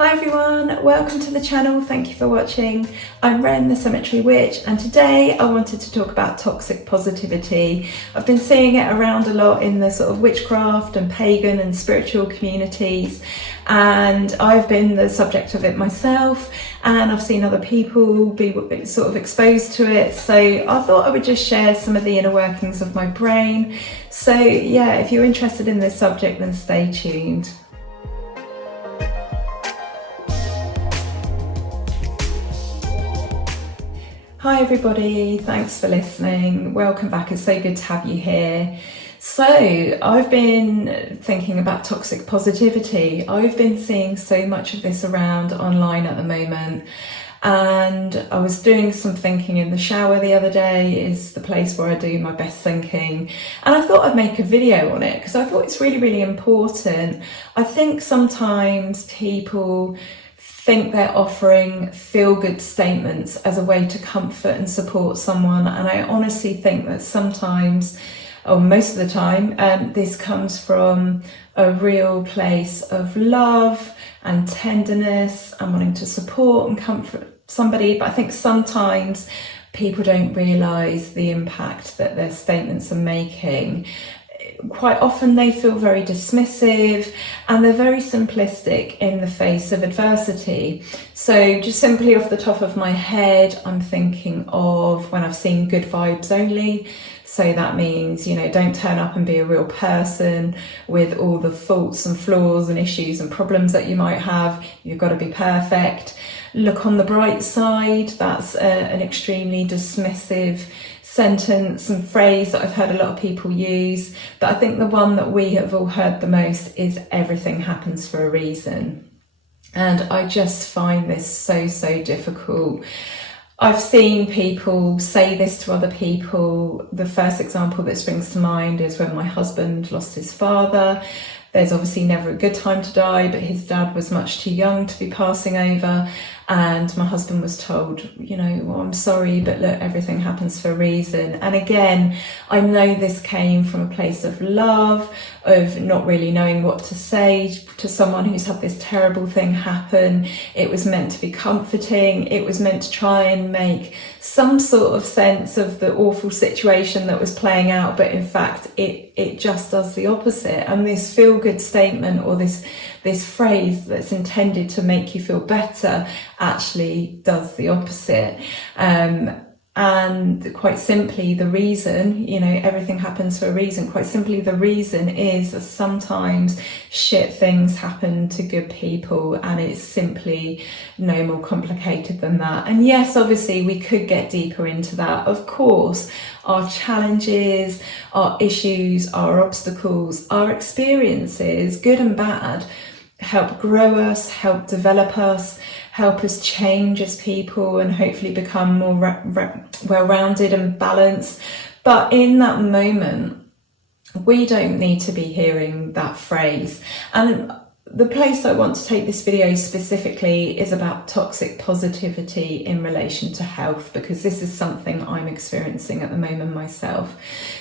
Hi everyone, welcome to the channel, thank you for watching. I'm Ren, the Cemetery Witch, and today I wanted to talk about toxic positivity. I've been seeing it around a lot in the sort of witchcraft and pagan and spiritual communities, and I've been the subject of it myself, and I've seen other people be sort of exposed to it, so I thought I would just share some of the inner workings of my brain. So yeah, if you're interested in this subject, then stay tuned. Hi everybody, thanks for listening. Welcome back, it's so good to have you here. So I've been thinking about toxic positivity. I've been seeing so much of this around online at the moment, and I was doing some thinking in the shower the other day. Is the place where I do my best thinking, and I thought I'd make a video on it because I thought it's really important. I think sometimes people think they're offering feel-good statements as a way to comfort and support someone, and I honestly think that sometimes, or most of the time, this comes from a real place of love and tenderness and wanting to support and comfort somebody. But I think sometimes people don't realise the impact that their statements are making. Quite often they feel very dismissive and they're very simplistic in the face of adversity. So just simply off the top of my head, I'm thinking of when I've seen good vibes only. So that means, you know, don't turn up and be a real person with all the faults and flaws and issues and problems that you might have. You've got to be perfect. Look on the bright side. That's an extremely dismissive sentence and phrase that I've heard a lot of people use, but I think the one that we have all heard the most is everything happens for a reason. And I just find this so difficult. I've seen people say this to other people. The first example that springs to mind is when my husband lost his father. There's obviously never a good time to die, but his dad was much too young to be passing over. And my husband was told, you know, well, I'm sorry, but look, everything happens for a reason. And again, I know this came from a place of love, of not really knowing what to say to someone who's had this terrible thing happen. It was meant to be comforting. It was meant to try and make some sort of sense of the awful situation that was playing out. But in fact, it just does the opposite. And this feel-good statement, or this phrase that's intended to make you feel better, actually does the opposite. And quite simply, the reason, you know, everything happens for a reason. Quite simply, the reason is that sometimes shit things happen to good people, and it's simply no more complicated than that. And yes, obviously, we could get deeper into that. Of course, our challenges, our issues, our obstacles, our experiences, good and bad, help grow us, help develop us, help us change as people, and hopefully become more well-rounded and balanced. But in that moment, we don't need to be hearing that phrase. And the place I want to take this video specifically is about toxic positivity in relation to health, because this is something I'm experiencing at the moment myself.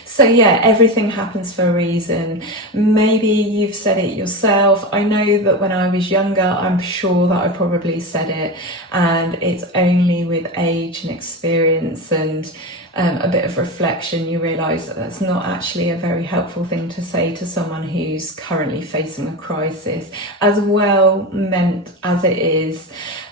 So yeah, everything happens for a reason. Maybe you've said it yourself. I know that when I was younger, I'm sure that I probably said it, and it's only with age and experience and a bit of reflection you realise that that's not actually a very helpful thing to say to someone who's currently facing a crisis, as well meant as it is.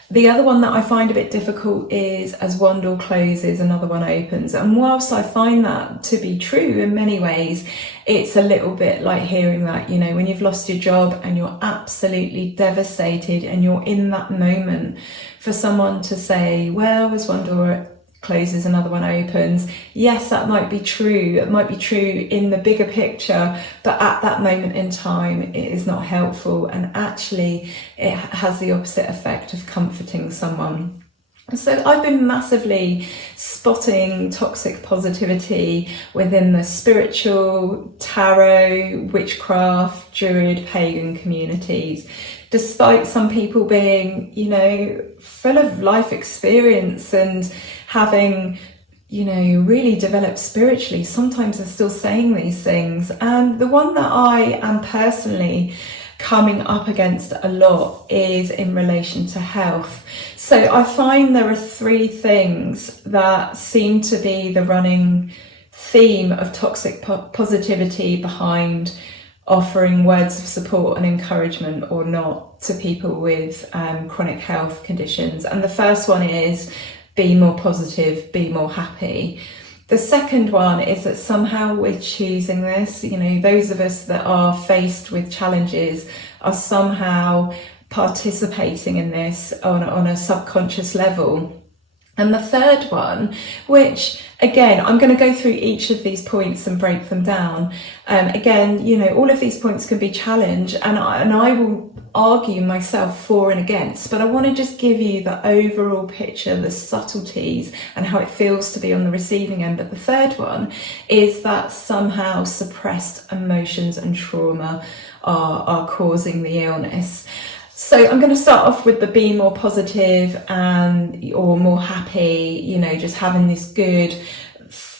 The other one that I find a bit difficult is, as one door closes, another one opens. And whilst I find that to be true in many ways, it's a little bit like hearing that, you know, when you've lost your job and you're absolutely devastated and you're in that moment, for someone to say, well, as one door closes, another one opens. Yes, that might be true. It might be true in the bigger picture, but at that moment in time, it is not helpful. And actually, it has the opposite effect of comforting someone. So I've been massively spotting toxic positivity within the spiritual, tarot, witchcraft, druid, pagan communities. Despite some people being, you know, full of life experience and having, you know, really developed spiritually, sometimes they're still saying these things. And the one that I am personally coming up against a lot is in relation to health. So I find there are three things that seem to be the running theme of toxic positivity behind offering words of support and encouragement or not to people with chronic health conditions. And the first one is be more positive, be more happy. The second one is that somehow we're choosing this. Those of us that are faced with challenges are somehow participating in this on a subconscious level. And the third one, which again, I'm going to go through each of these points and break them down. Again, all of these points can be challenged, and I will argue myself for and against, but I want to just give you the overall picture, the subtleties, and how it feels to be on the receiving end. But the third one is that somehow suppressed emotions and trauma are causing the illness. So I'm going to start off with the be more positive or more happy, just having this good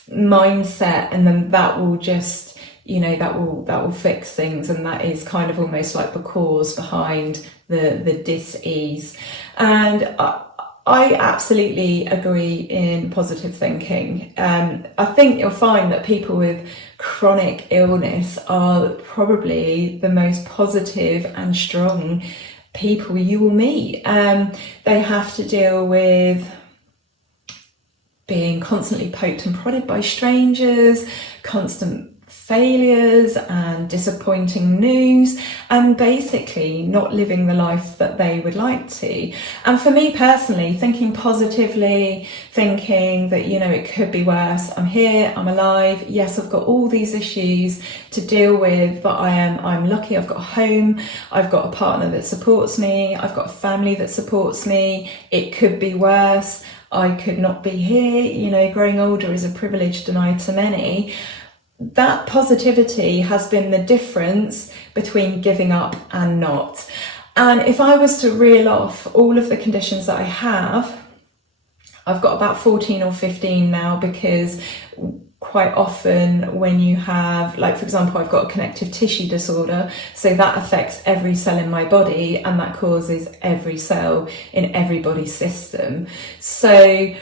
mindset, and then that will just, that will fix things, and that is kind of almost like the cause behind the dis-ease. And I absolutely agree in positive thinking. I think you'll find that people with chronic illness are probably the most positive and strong people you will meet. They have to deal with being constantly poked and prodded by strangers, constant failures and disappointing news, and basically not living the life that they would like to. And for me personally, thinking positively, thinking that, it could be worse. I'm here, I'm alive. Yes, I've got all these issues to deal with, but I'm lucky. I've got a home, I've got a partner that supports me, I've got a family that supports me. It could be worse. I could not be here. Growing older is a privilege denied to many. That positivity has been the difference between giving up and not. And if I was to reel off all of the conditions that I have, I've got about 14 or 15 now, because quite often when you have, like, for example, I've got a connective tissue disorder, so that affects every cell in my body, and that causes every cell in everybody's system. So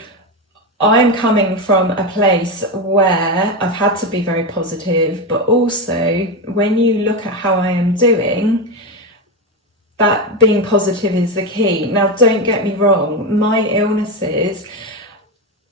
I'm coming from a place where I've had to be very positive, but also when you look at how I am doing, that being positive is the key. Now, don't get me wrong, my illnesses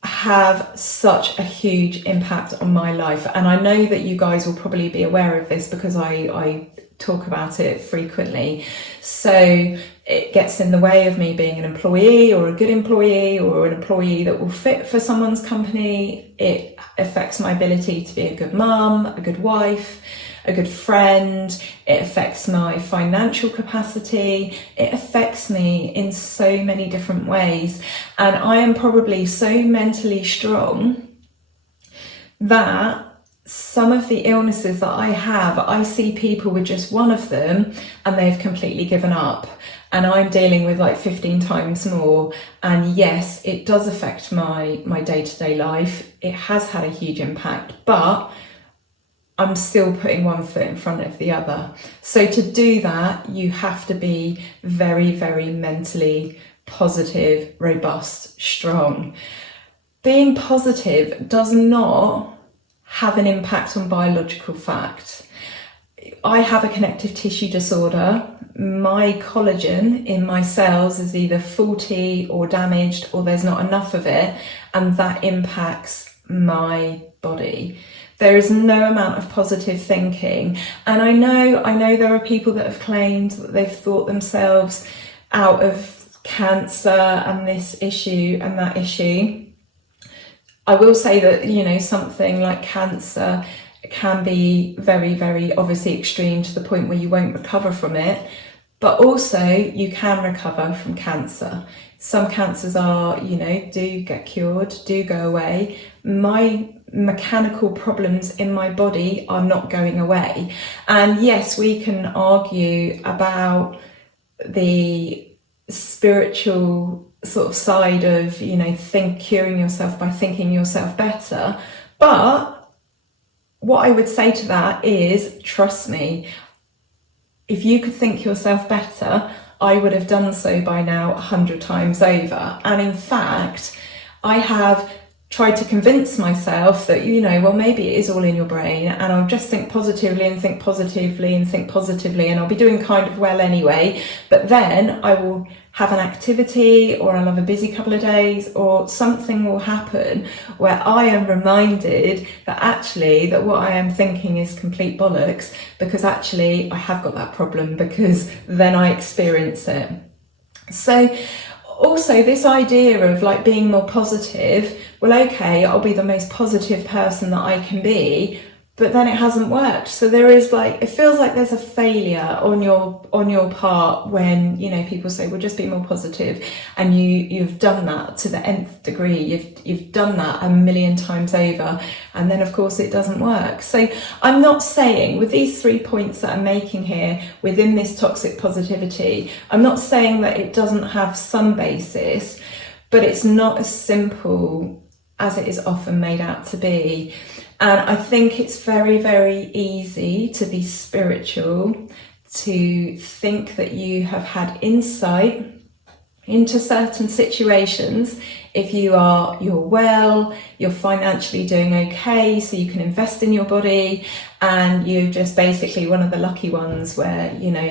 have such a huge impact on my life, and I know that you guys will probably be aware of this because I talk about it frequently. So it gets in the way of me being an employee, or a good employee, or an employee that will fit for someone's company. It affects my ability to be a good mum, a good wife, a good friend. It affects my financial capacity. It affects me in so many different ways. And I am probably so mentally strong that some of the illnesses that I have, I see people with just one of them and they've completely given up. And I'm dealing with like 15 times more. And yes, it does affect my day-to-day life. It has had a huge impact, but I'm still putting one foot in front of the other. So to do that, you have to be very, very mentally positive, robust, strong. Being positive does not have an impact on biological fact. I have a connective tissue disorder. My collagen in my cells is either faulty or damaged, or there's not enough of it, and that impacts my body. There is no amount of positive thinking. And I know there are people that have claimed that they've thought themselves out of cancer and this issue and that issue. I will say that, something like cancer can be very, very obviously extreme to the point where you won't recover from it, but also you can recover from cancer. Some cancers are, do get cured, do go away. My mechanical problems in my body are not going away. And yes, we can argue about the spiritual sort of side of, curing yourself by thinking yourself better. But what I would say to that is, trust me, if you could think yourself better, I would have done so by now 100 times over. And in fact, I have tried to convince myself that, well, maybe it is all in your brain, and I'll just think positively and think positively and think positively, and I'll be doing kind of well anyway. But then I will have an activity, or I'll have a busy couple of days, or something will happen where I am reminded that actually that what I am thinking is complete bollocks, because actually I have got that problem, because then I experience it. So also this idea of like being more positive, well, okay, I'll be the most positive person that I can be, but then it hasn't worked. So there is like, it feels like there's a failure on your part when, people say, well, just be more positive, and you've done that to the nth degree. You've done that a million times over, and then of course it doesn't work. So I'm not saying, with these 3 points that I'm making here within this toxic positivity, I'm not saying that it doesn't have some basis, but it's not as simple as it is often made out to be. And I think it's very, very easy to be spiritual, to think that you have had insight into certain situations. If you're well, you're financially doing okay, so you can invest in your body, and you're just basically one of the lucky ones where,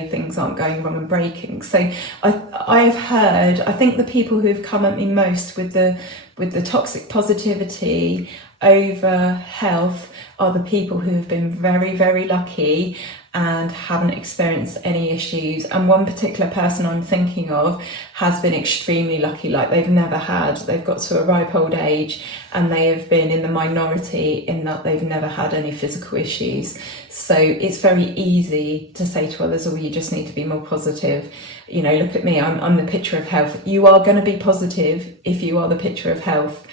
things aren't going wrong and breaking. So I've heard, I think the people who've come at me most with the toxic positivity over health are the people who have been very, very lucky and haven't experienced any issues. And one particular person I'm thinking of has been extremely lucky, like they've got to a ripe old age, and they have been in the minority in that they've never had any physical issues. So it's very easy to say to others, oh, you just need to be more positive. Look at me, I'm the picture of health. You are going to be positive if you are the picture of health.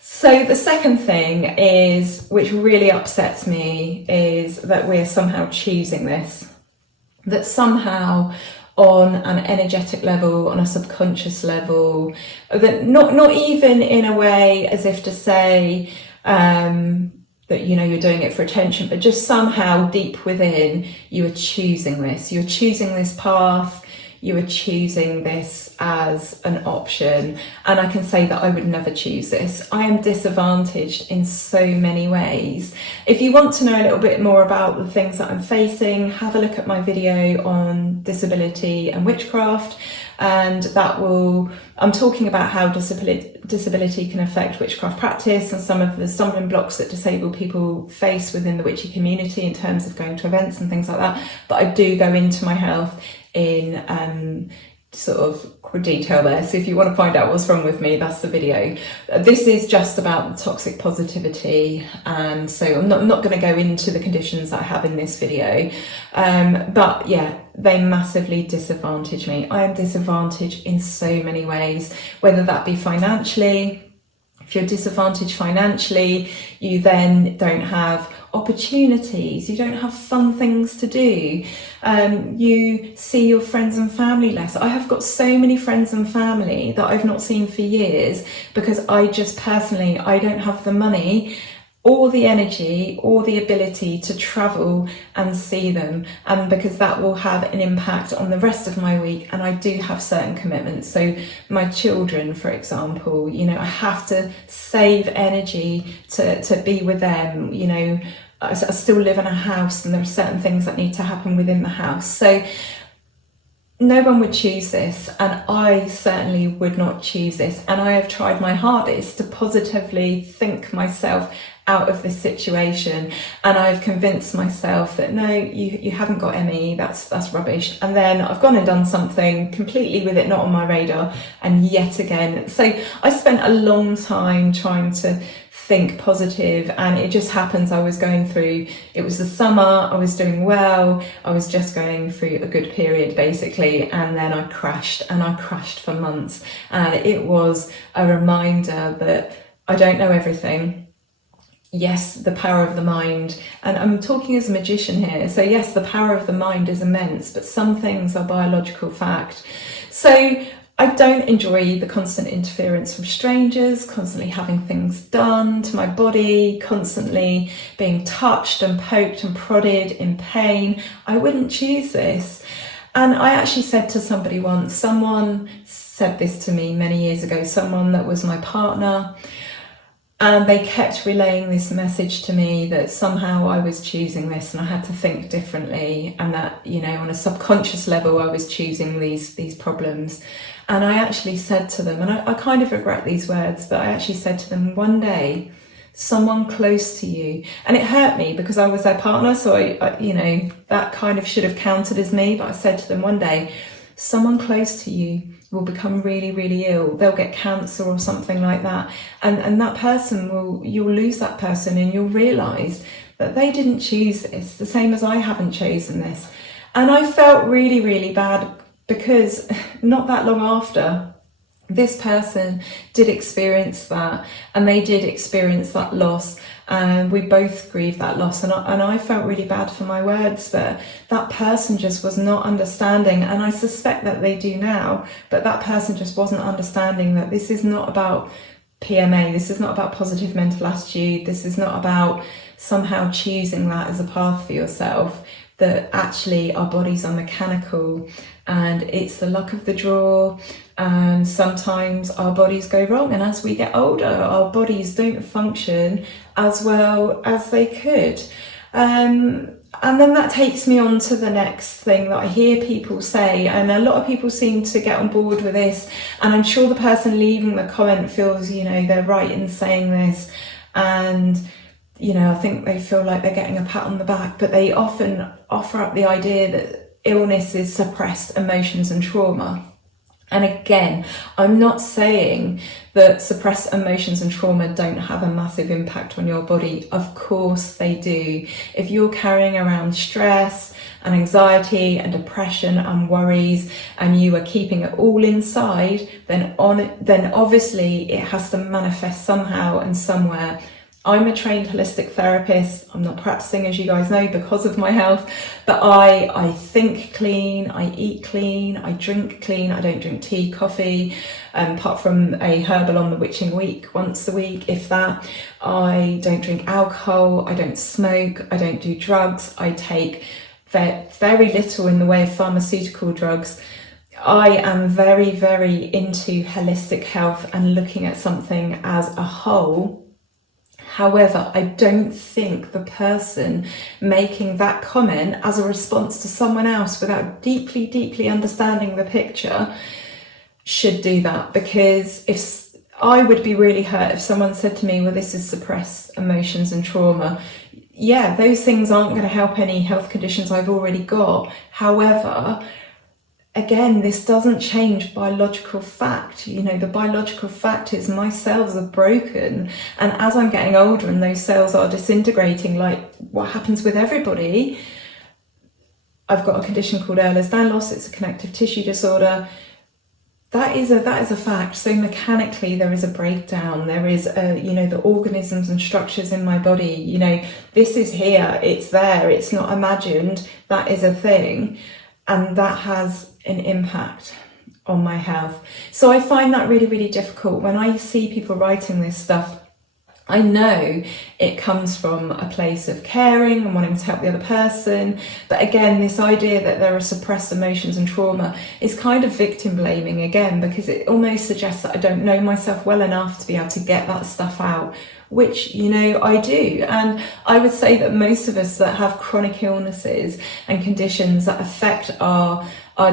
So the second thing is, which really upsets me, is that we're somehow choosing this. That somehow on an energetic level, on a subconscious level, that not even in a way as if to say that, you're doing it for attention, but just somehow deep within, you are choosing this. You're choosing this path. You are choosing this as an option. And I can say that I would never choose this. I am disadvantaged in so many ways. If you want to know a little bit more about the things that I'm facing, have a look at my video on disability and witchcraft. And I'm talking about how disability can affect witchcraft practice and some of the stumbling blocks that disabled people face within the witchy community in terms of going to events and things like that. But I do go into my health in sort of detail there. So if you want to find out what's wrong with me, that's the video. This is just about the toxic positivity. And so I'm not going to go into the conditions that I have in this video. But yeah, they massively disadvantage me. I am disadvantaged in so many ways, whether that be financially. If you're disadvantaged financially, you then don't have opportunities, you don't have fun things to do, you see your friends and family less. I have got so many friends and family that I've not seen for years because I don't have the money or the energy or the ability to travel and see them, and because that will have an impact on the rest of my week. And I do have certain commitments. So my children, for example, I have to save energy to be with them. I still live in a house, and there are certain things that need to happen within the house. So no one would choose this, and I certainly would not choose this. And I have tried my hardest to positively think myself out of this situation, and I've convinced myself that no, you haven't got ME, that's rubbish. And then I've gone and done something completely with it not on my radar, and yet again. So I spent a long time trying to think positive, and it just happens it was the summer, I was doing well, I was just going through a good period basically, and then I crashed for months. And it was a reminder that I don't know everything. Yes, the power of the mind, and I'm talking as a magician here, so yes, the power of the mind is immense, but some things are biological fact. So I don't enjoy the constant interference from strangers, constantly having things done to my body, constantly being touched and poked and prodded in pain. I wouldn't choose this. And I actually said to somebody once, someone said this to me many years ago, someone that was my partner, and they kept relaying this message to me that somehow I was choosing this and I had to think differently, and that, you know, on a subconscious level I was choosing these problems. And I actually said to them, and I kind of regret these words, but I actually said to them, one day someone close to you, and it hurt me because I was their partner, so I you know, that kind of should have counted as me, but I said to them, one day someone close to you will become really, really ill. They'll get cancer or something like that. And that person you'll lose that person, and you'll realise that they didn't choose this, the same as I haven't chosen this. And I felt really, really bad, because not that long after, this person did experience that, and they did experience that loss, and we both grieved that loss, and I felt really bad for my words, but that person just was not understanding, and I suspect that they do now, but that person just wasn't understanding that this is not about PMA, this is not about positive mental attitude, this is not about somehow choosing that as a path for yourself, that actually our bodies are mechanical and it's the luck of the draw, and sometimes our bodies go wrong, and as we get older our bodies don't function as well as they could. And then that takes me on to the next thing that I hear people say, and a lot of people seem to get on board with this, and I'm sure the person leaving the comment feels, you know, they're right in saying this, and you know, I think they feel like they're getting a pat on the back, but they often offer up the idea that illness is suppressed emotions and trauma. And again, I'm not saying that suppressed emotions and trauma don't have a massive impact on your body. Of course they do. If you're carrying around stress and anxiety and depression and worries, and you are keeping it all inside, then obviously it has to manifest somehow and somewhere. I'm a trained holistic therapist. I'm not practicing, as you guys know, because of my health, but I think clean, I eat clean, I drink clean. I don't drink tea, coffee, apart from a herbal on the witching week, once a week, if that. I don't drink alcohol, I don't smoke, I don't do drugs, I take very little in the way of pharmaceutical drugs. I am very, very into holistic health and looking at something as a whole. However, I don't think the person making that comment as a response to someone else without deeply, deeply understanding the picture should do that, because if I would be really hurt if someone said to me, well, this is suppressed emotions and trauma. Yeah, those things aren't going to help any health conditions I've already got. However, again, this doesn't change biological fact. You know, the biological fact is my cells are broken, and as I'm getting older and those cells are disintegrating, like what happens with everybody, I've got a condition called Ehlers-Danlos. It's a connective tissue disorder. That is a fact. So mechanically there is a breakdown. There is you know, the organisms and structures in my body, you know, this is here, it's there, it's not imagined. That is a thing, and that has an impact on my health. So I find that really, really difficult. When I see people writing this stuff, I know it comes from a place of caring and wanting to help the other person. But again, this idea that there are suppressed emotions and trauma is kind of victim blaming again, because it almost suggests that I don't know myself well enough to be able to get that stuff out, which, you know, I do. And I would say that most of us that have chronic illnesses and conditions that affect our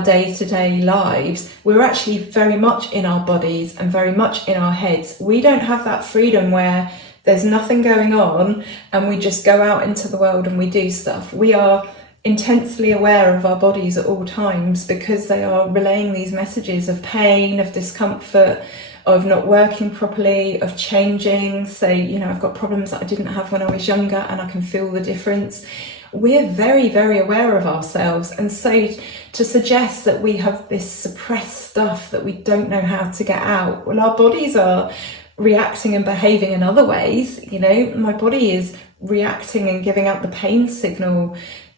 day-to-day lives, we're actually very much in our bodies and very much in our heads. We don't have that freedom where there's nothing going on and we just go out into the world and we do stuff. We are intensely aware of our bodies at all times, because they are relaying these messages of pain, of discomfort, of not working properly, of changing. So, you know, I've got problems that I didn't have when I was younger and I can feel the difference. We're very, very aware of ourselves. And so to suggest that we have this suppressed stuff that we don't know how to get out, well, our bodies are reacting and behaving in other ways. You know, my body is reacting and giving out the pain signal,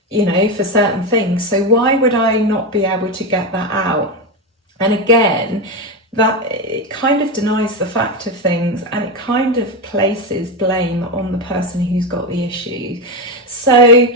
you know, for certain things. So why would I not be able to get that out? And again, that it kind of denies the fact of things, and it kind of places blame on the person who's got the issue. So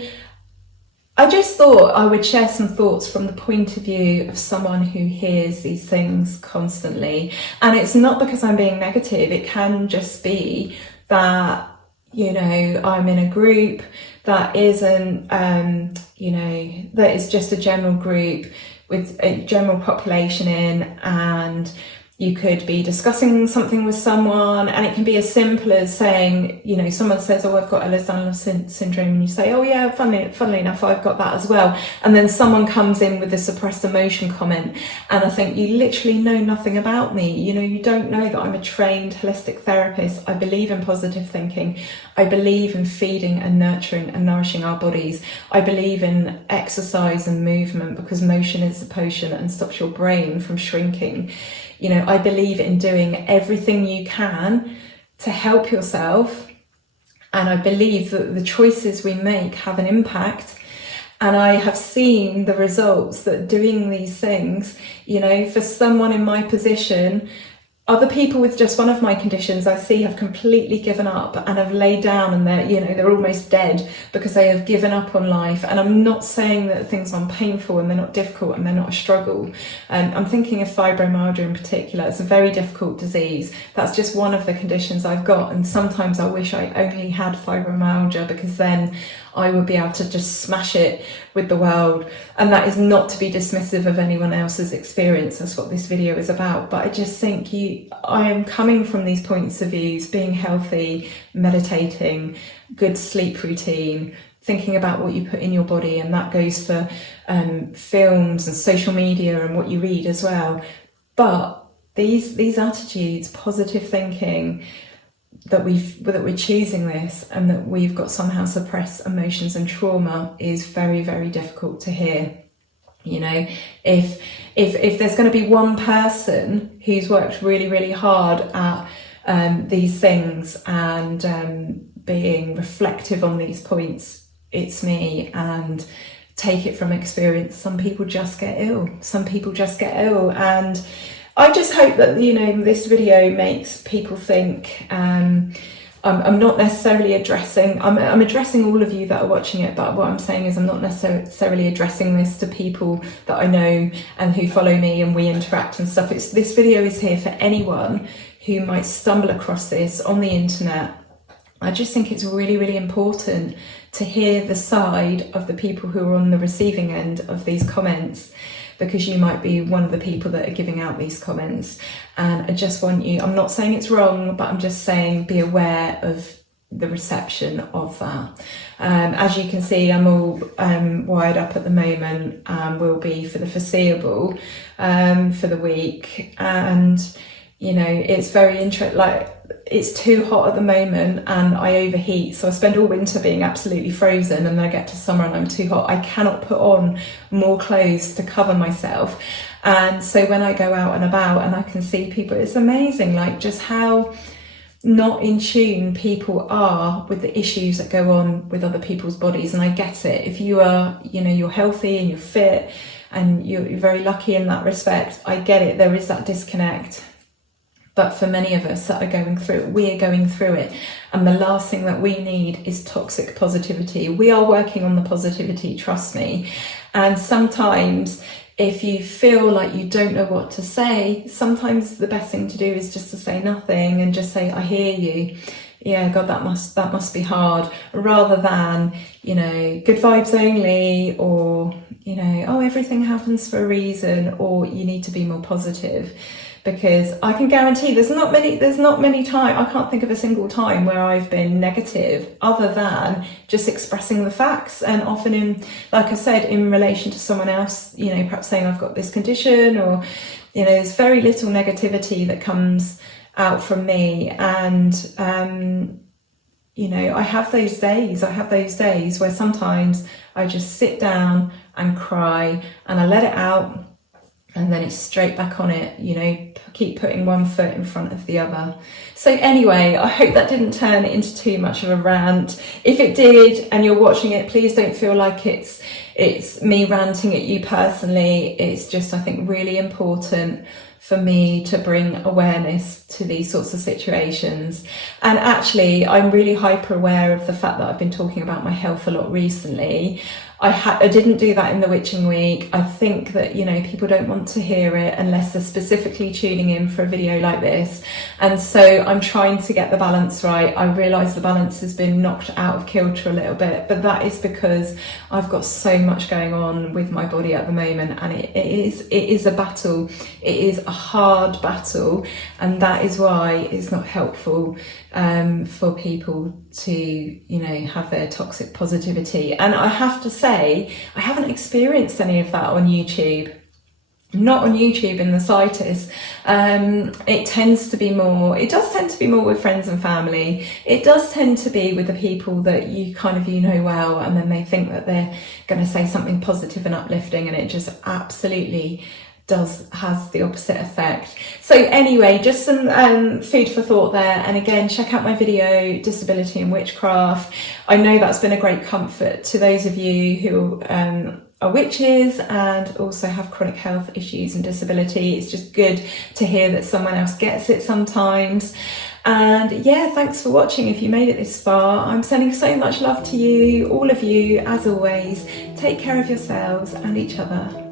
I just thought I would share some thoughts from the point of view of someone who hears these things constantly. And it's not because I'm being negative, it can just be that, you know, I'm in a group that isn't, that is just a general group with a general population in, and you could be discussing something with someone, and it can be as simple as saying, you know, someone says, oh, I've got Ehlers-Danlos syndrome, and you say, oh yeah, funnily enough, I've got that as well. And then someone comes in with a suppressed emotion comment, and I think, you literally know nothing about me. You know, you don't know that I'm a trained holistic therapist. I believe in positive thinking. I believe in feeding and nurturing and nourishing our bodies. I believe in exercise and movement, because motion is a potion and stops your brain from shrinking. You know, I believe in doing everything you can to help yourself. And I believe that the choices we make have an impact. And I have seen the results that doing these things, you know, for someone in my position, other people with just one of my conditions I see have completely given up and have laid down, and they're almost dead because they have given up on life. And I'm not saying that things aren't painful and they're not difficult and they're not a struggle. I'm thinking of fibromyalgia in particular. It's a very difficult disease. That's just one of the conditions I've got. And sometimes I wish I only had fibromyalgia, because then I would be able to just smash it with the world. And that is not to be dismissive of anyone else's experience. That's what this video is about. But I just think I am coming from these points of views, being healthy, meditating, good sleep routine, thinking about what you put in your body. And that goes for films and social media and what you read as well. But these attitudes, positive thinking, that we're choosing this, and that we've got somehow suppressed emotions and trauma, is very, very difficult to hear. You know, if there's going to be one person who's worked really, really hard at these things and being reflective on these points, it's me. And take it from experience, some people just get ill. And I just hope that, you know, this video makes people think. I'm not necessarily addressing, I'm addressing all of you that are watching it, but what I'm saying is I'm not necessarily addressing this to people that I know and who follow me and we interact and stuff. This video is here for anyone who might stumble across this on the internet. I just think it's really, really important to hear the side of the people who are on the receiving end of these comments, because you might be one of the people that are giving out these comments. And I just want you, I'm not saying it's wrong, but I'm just saying be aware of the reception of that. As you can see, I'm all wired up at the moment, will be for the foreseeable, for the week. And, you know, it's very interesting, like, it's too hot at the moment and I overheat, so I spend all winter being absolutely frozen, and then I get to summer and I'm too hot. I cannot put on more clothes to cover myself. And so when I go out and about and I can see people, it's amazing, like, just how not in tune people are with the issues that go on with other people's bodies. And I get it. If you are, you know, you're healthy and you're fit and you're very lucky in that respect, I get it, there is that disconnect. But for many of us that are going through it, we are going through it. And the last thing that we need is toxic positivity. We are working on the positivity, trust me. And sometimes if you feel like you don't know what to say, sometimes the best thing to do is just to say nothing and just say, I hear you. Yeah, God, that must be hard. Rather than, you know, good vibes only, or, you know, oh, everything happens for a reason, or you need to be more positive. Because I can guarantee there's not many times, I can't think of a single time where I've been negative other than just expressing the facts. And often in, like I said, in relation to someone else, you know, perhaps saying I've got this condition, or, you know, there's very little negativity that comes out from me. And, you know, I have those days where sometimes I just sit down and cry and I let it out. and then it's straight back on it, you know, keep putting one foot in front of the other. So anyway, I hope that didn't turn into too much of a rant. If it did and you're watching it, please don't feel like it's me ranting at you personally. It's just, I think, really important for me to bring awareness to these sorts of situations. And actually, I'm really hyper aware of the fact that I've been talking about my health a lot recently. I didn't do that in the Witching Week. I think that, you know, people don't want to hear it unless they're specifically tuning in for a video like this. And so I'm trying to get the balance right. I realise the balance has been knocked out of kilter a little bit, but that is because I've got so much going on with my body at the moment, and it is a battle. It is a hard battle, and that is why it's not helpful for people to, you know, have their toxic positivity. And I have to say, I haven't experienced any of that on YouTube. Not on YouTube in the slightest. It does tend to be more with friends and family. It does tend to be with the people that you kind of, you know, well, and then they think that they're going to say something positive and uplifting, and it just absolutely has the opposite effect. So anyway, just some food for thought there. And again, check out my video, Disability and Witchcraft. I know that's been a great comfort to those of you who are witches and also have chronic health issues and disability. It's just good to hear that someone else gets it sometimes. And yeah, thanks for watching. If you made it this far, I'm sending so much love to you, all of you. As always, take care of yourselves and each other.